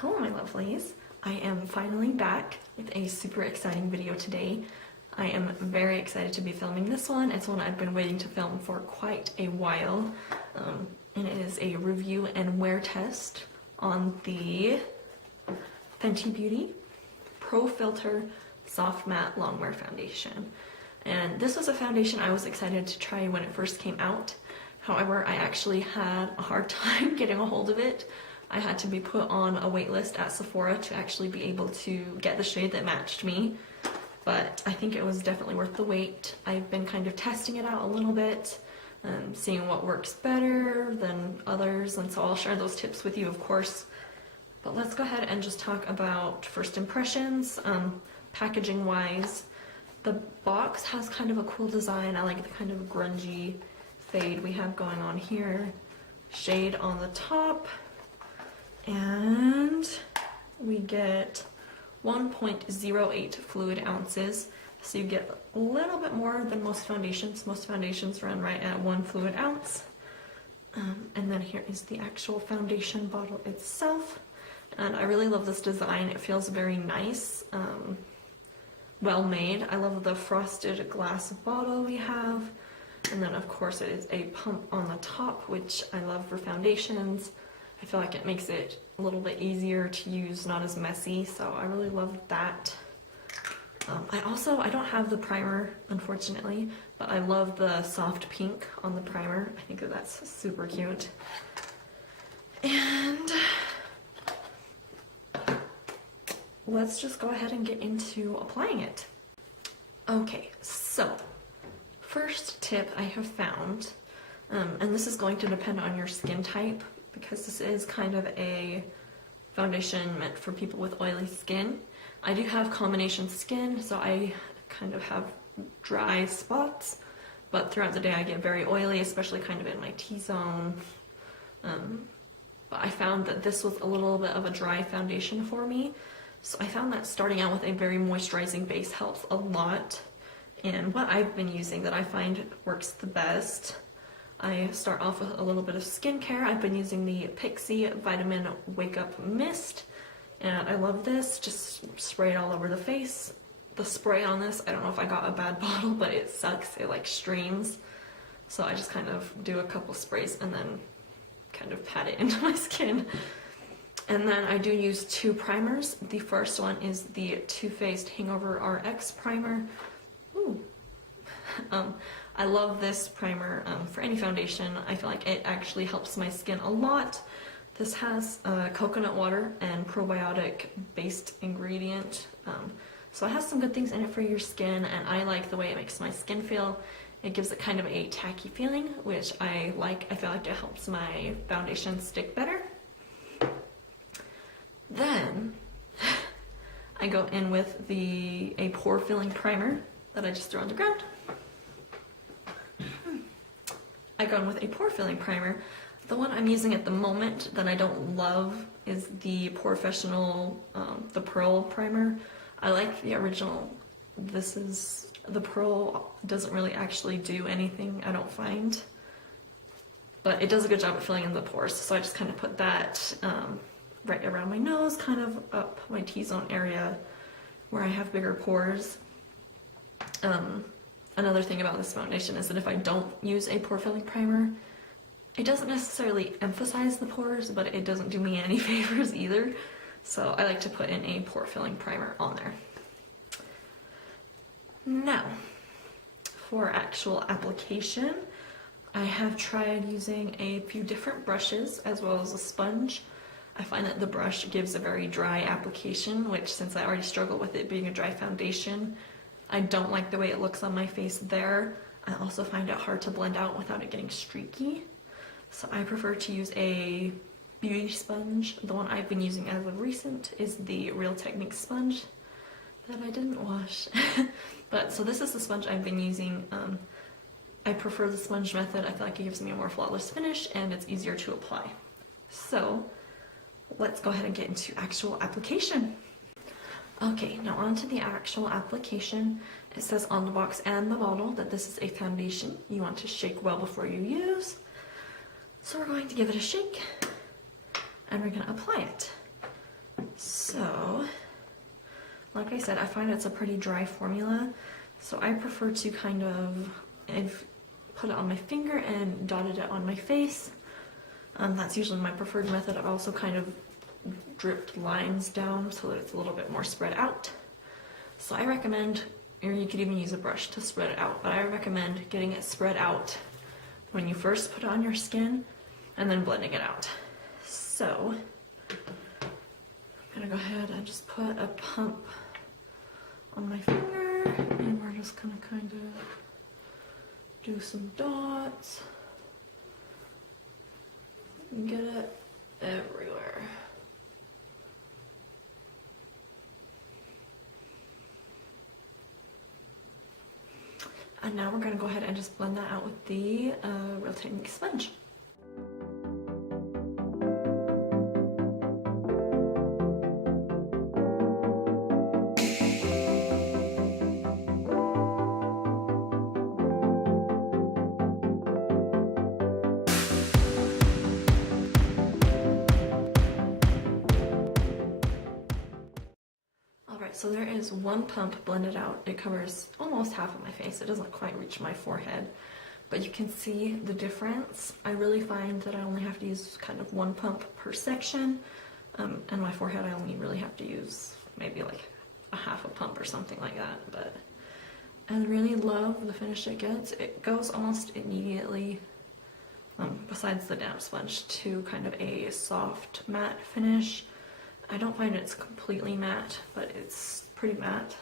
Hello my lovelies, I am finally back with a super exciting video today. I am very excited to be filming this one. It's one I've been waiting to film for quite a while, and it is a review and wear test on the Fenty Beauty Pro Filt'r Soft Matte Longwear Foundation. And this was a foundation I was excited to try when it first came out. However, I actually had a hard time getting a hold of it. I had to be put on a wait list at Sephora to actually be able to get the shade that matched me. But I think it was definitely worth the wait. I've been kind of testing it out a little bit, seeing what works better than others, and so I'll share those tips with you, of course. But let's go ahead and just talk about first impressions. Packaging wise, the box has kind of a cool design. I like the kind of grungy fade we have going on here. Shade on the top. And we get 1.08 fluid ounces. So you get a little bit more than most foundations. Most foundations run right at 1 fluid ounce. And then here is the actual foundation bottle itself. And I really love this design. It feels very nice, well made. I love the frosted glass bottle we have. And then of course it is a pump on the top, which I love for foundations. I feel like it makes it a little bit easier to use, not as messy, so I really love that. I don't have the primer, unfortunately, but I love the soft pink on the primer. I think that that's super cute. And let's just go ahead and get into applying it. Okay, so first tip I have found, and this is going to depend on your skin type, because this is kind of a foundation meant for people with oily skin. I do have combination skin, so I kind of have dry spots, but throughout the day I get very oily, especially kind of in my T-zone. But I found that this was a little bit of a dry foundation for me, so I found that starting out with a very moisturizing base helps a lot. And what I've been using that I find works the best, I start off with a little bit of skincare. I've been using the Pixie Vitamin Wake Up Mist, and I love this. Just spray it all over the face. The spray on this, I don't know if I got a bad bottle, but it sucks. It like streams. So I just kind of do a couple sprays and then kind of pat it into my skin. And then I do use 2 primers. The first one is the Too Faced Hangover RX primer. Ooh. I love this primer for any foundation. I feel like it actually helps my skin a lot. This has coconut water and probiotic based ingredient. So it has some good things in it for your skin, and I like the way it makes my skin feel. It gives it kind of a tacky feeling, which I like. I feel like it helps my foundation stick better. Then I go in with a pore filling primer that I just threw on the ground. I go in with a pore filling primer. The one I'm using at the moment that I don't love is the Porefessional, the Pearl primer. I like the original. The Pearl doesn't really actually do anything, I don't find. But it does a good job at filling in the pores, so I just kind of put that right around my nose, kind of up my T-zone area where I have bigger pores. Another thing about this foundation is that if I don't use a pore filling primer, it doesn't necessarily emphasize the pores, but it doesn't do me any favors either. So I like to put in a pore filling primer on there. Now, for actual application, I have tried using a few different brushes as well as a sponge. I find that the brush gives a very dry application, which, since I already struggle with it being a dry foundation, I don't like the way it looks on my face there. I also find it hard to blend out without it getting streaky. So I prefer to use a beauty sponge. The one I've been using as of recent is the Real Techniques sponge that I didn't wash. So this is the sponge I've been using. I prefer the sponge method. I feel like it gives me a more flawless finish and it's easier to apply. So let's go ahead and get into actual application. Okay, now on to the actual application. It says on the box and the bottle that this is a foundation you want to shake well before you use. So we're going to give it a shake and we're going to apply it. So, like I said, I find it's a pretty dry formula, so I prefer to kind of put it on my finger and dotted it on my face. That's usually my preferred method. I've also kind of dripped lines down so that it's a little bit more spread out. So I recommend, or you could even use a brush to spread it out, but I recommend getting it spread out when you first put it on your skin and then blending it out. So I'm gonna go ahead and just put a pump on my finger, and we're just gonna kind of do some dots and get it everywhere. And now we're gonna go ahead and just blend that out with the Real Technique sponge. So there is one pump blended out. It covers almost half of my face. It doesn't quite reach my forehead, but you can see the difference. I really find that I only have to use kind of one pump per section, and my forehead I only really have to use maybe like a half a pump or something like that. But I really love the finish it gets. It goes almost immediately, besides the damp sponge, to kind of a soft matte finish. I don't find it's completely matte, but it's pretty matte.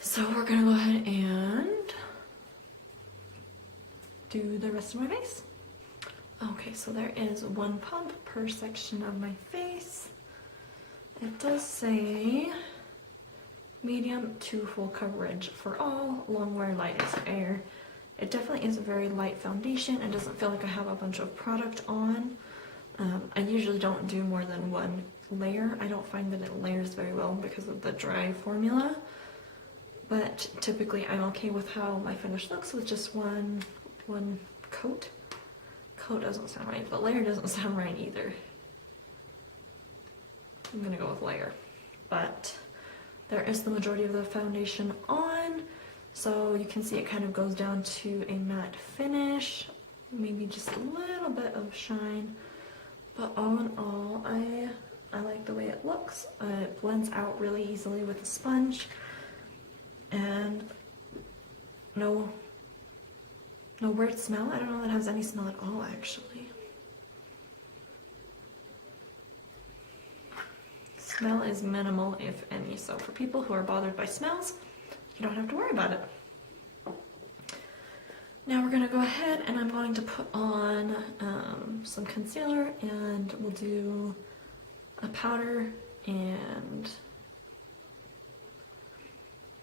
So we're gonna go ahead and do the rest of my face. Okay, so there is one pump per section of my face. It does say medium to full coverage for all, Longwear light as air. It definitely is a very light foundation. It doesn't feel like I have a bunch of product on. I usually don't do more than one layer. I don't find that it layers very well because of the dry formula, but typically I'm okay with how my finish looks with just one coat. Coat doesn't sound right, but layer doesn't sound right either. I'm gonna go with layer, but there is the majority of the foundation on, so you can see it kind of goes down to a matte finish, maybe just a little bit of shine. But all in all, I like the way it looks. It blends out really easily with the sponge, and no weird smell. I don't know if it has any smell at all, actually. Smell is minimal, if any. So for people who are bothered by smells, you don't have to worry about it. Now we're gonna go ahead and I'm going to put on some concealer, and we'll do a powder and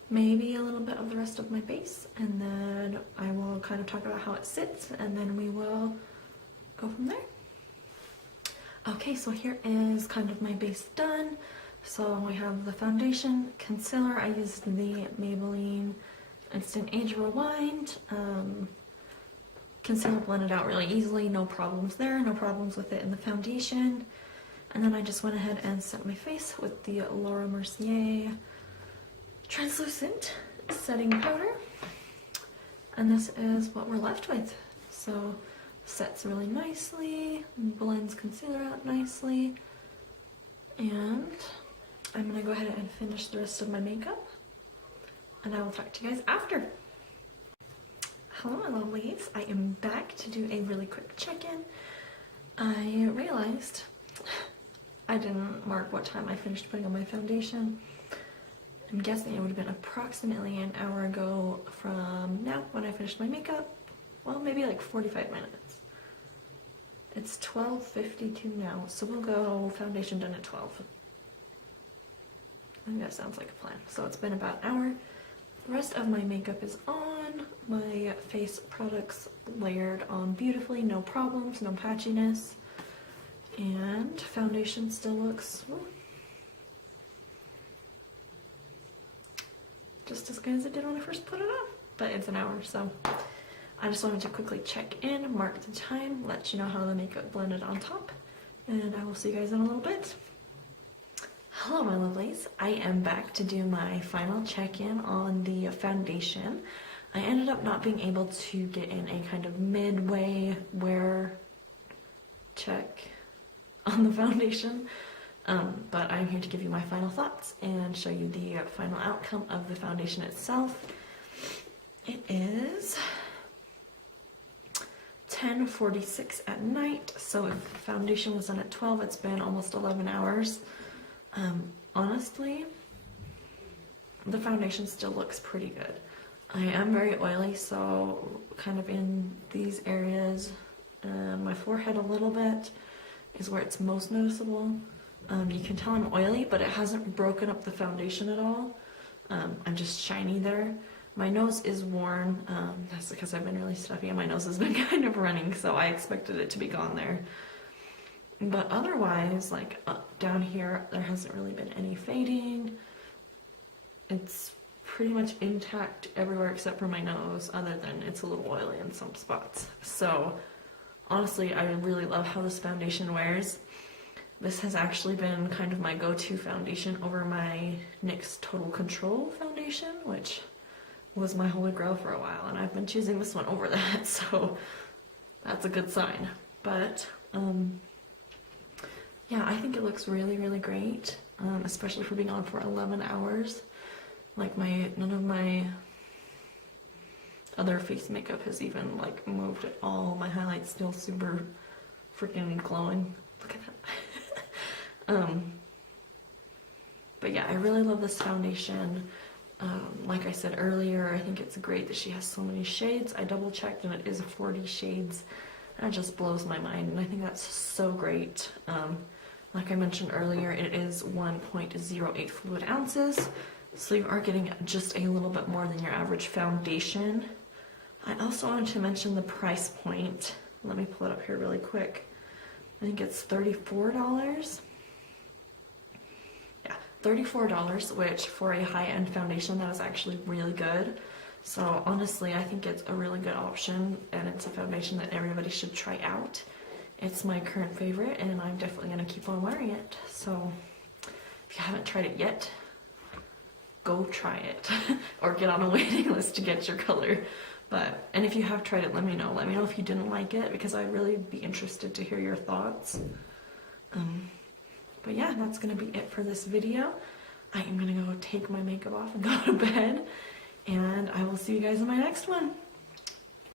maybe a little bit of the rest of my base, and then I will kind of talk about how it sits, and then we will go from there. Okay, so here is kind of my base done. So we have the foundation, concealer. I used the Maybelline Instant Age Rewind. Concealer blended out really easily, no problems there, no problems with it in the foundation. And then I just went ahead and set my face with the Laura Mercier translucent setting powder. And this is what we're left with. So sets really nicely, blends concealer out nicely. And I'm gonna go ahead and finish the rest of my makeup, and I will talk to you guys after. Hello my lovelies, I am back to do a really quick check-in. I realized I didn't mark what time I finished putting on my foundation. I'm guessing it would have been approximately an hour ago from now when I finished my makeup. Well, maybe like 45 minutes. It's 12:52 now, so we'll go foundation done at 12. I think that sounds like a plan. So it's been about an hour. The rest of my makeup is on. My face products layered on beautifully, no problems, no patchiness. And foundation still looks just as good as it did when I first put it on. But it's an hour, so I just wanted to quickly check in, mark the time, let you know how the makeup blended on top, and I will see you guys in a little bit. Hello my lovelies, I am back to do my final check-in on the foundation. I ended up not being able to get in a kind of midway wear check on the foundation, but I'm here to give you my final thoughts and show you the final outcome of the foundation itself. It is 10:46 at night, so if the foundation was done at 12, it's been almost 11 hours. Honestly, the foundation still looks pretty good. I am very oily, so kind of in these areas, my forehead a little bit is where it's most noticeable. You can tell I'm oily, but it hasn't broken up the foundation at all. I'm just shiny there. My nose is worn. That's because I've been really stuffy and my nose has been kind of running, so I expected it to be gone there. But otherwise, like down here, there hasn't really been any fading. It's pretty much intact everywhere except for my nose, other than it's a little oily in some spots. So honestly, I really love how this foundation wears. This has actually been kind of my go-to foundation over my NYX Total Control foundation, which was my holy grail for a while, and I've been choosing this one over that, so that's a good sign. But yeah, I think it looks really, really great, especially for being on for 11 hours. Like none of my other face makeup has even like moved at all. My highlight's still super freaking glowing. Look at that. But yeah, I really love this foundation. Like I said earlier, I think it's great that she has so many shades. I double checked and it is 40 shades. That just blows my mind, and I think that's so great. Like I mentioned earlier, it is 1.08 fluid ounces, so you are getting just a little bit more than your average foundation. I also wanted to mention the price point. Let me pull it up here really quick. I think it's $34. Yeah, $34, which for a high-end foundation, that is actually really good. So honestly, I think it's a really good option, and it's a foundation that everybody should try out. It's my current favorite, and I'm definitely going to keep on wearing it. So if you haven't tried it yet, go try it or get on a waiting list to get your color. And if you have tried it, let me know. Let me know if you didn't like it, because I'd really be interested to hear your thoughts. But yeah, that's going to be it for this video. I am going to go take my makeup off and go to bed, and I will see you guys in my next one.